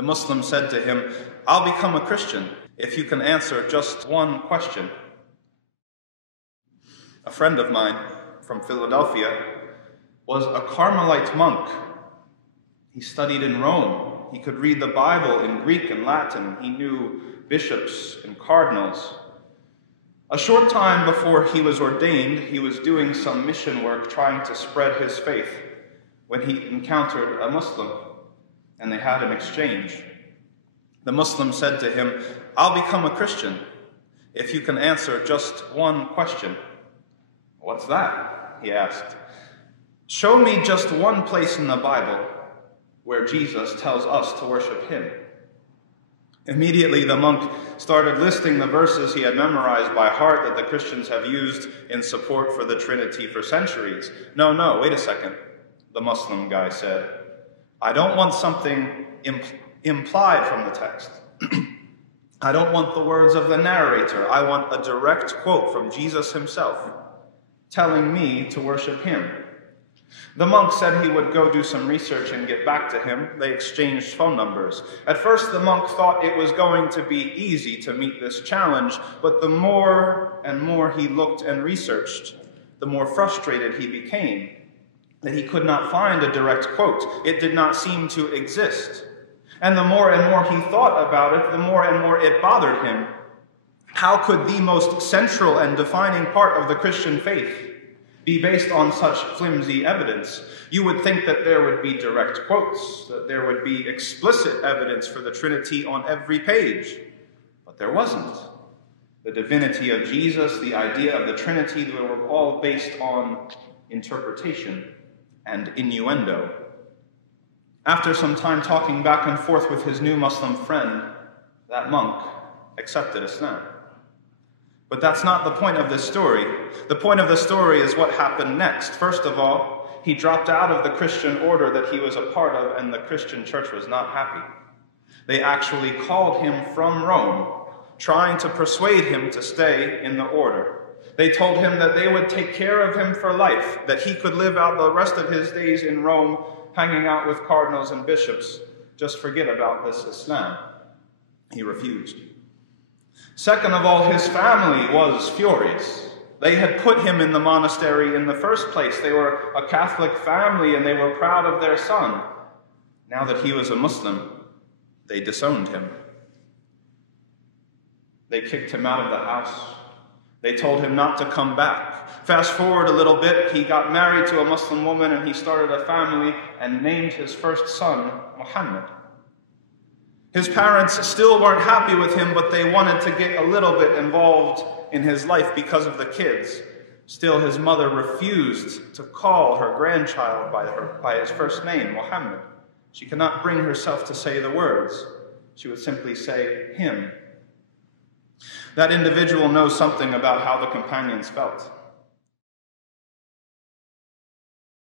The Muslim said to him, "I'll become a Christian if you can answer just one question." A friend of mine from Philadelphia was a Carmelite monk. He studied in Rome. He could read the Bible in Greek and Latin. He knew bishops and cardinals. A short time before he was ordained, he was doing some mission work trying to spread his faith when he encountered a Muslim, and they had an exchange. The Muslim said to him, "I'll become a Christian if you can answer just one question." "What's that?" he asked. "Show me just one place in the Bible where Jesus tells us to worship him." Immediately, the monk started listing the verses he had memorized by heart that the Christians have used in support for the Trinity for centuries. No, wait a second, the Muslim guy said. "I don't want something implied from the text. I don't want the words of the narrator. I want a direct quote from Jesus himself, telling me to worship him." The monk said he would go do some research and get back to him. They exchanged phone numbers. At first, the monk thought it was going to be easy to meet this challenge, but the more and more he looked and researched, the more frustrated he became that he could not find a direct quote. It did not seem to exist. And the more and more he thought about it, the more and more it bothered him. How could the most central and defining part of the Christian faith be based on such flimsy evidence? You would think that there would be direct quotes, that there would be explicit evidence for the Trinity on every page. But there wasn't. The divinity of Jesus, the idea of the Trinity, they were all based on interpretation and innuendo. After some time talking back and forth with his new Muslim friend, that monk accepted Islam. But that's not the point of this story. The point of the story is what happened next. First of all, he dropped out of the Christian order that he was a part of, and the Christian church was not happy. They actually called him from Rome, trying to persuade him to stay in the order. They told him that they would take care of him for life, that he could live out the rest of his days in Rome, hanging out with cardinals and bishops. Just forget about this Islam. He refused. Second of all, his family was furious. They had put him in the monastery in the first place. They were a Catholic family and they were proud of their son. Now that he was a Muslim, they disowned him. They kicked him out of the house. They told him not to come back. Fast forward a little bit, he got married to a Muslim woman and he started a family and named his first son Muhammad. His parents still weren't happy with him, but they wanted to get a little bit involved in his life because of the kids. Still, his mother refused to call her grandchild by his first name, Muhammad. She could not bring herself to say the words. She would simply say him. That individual knows something about how the companions felt.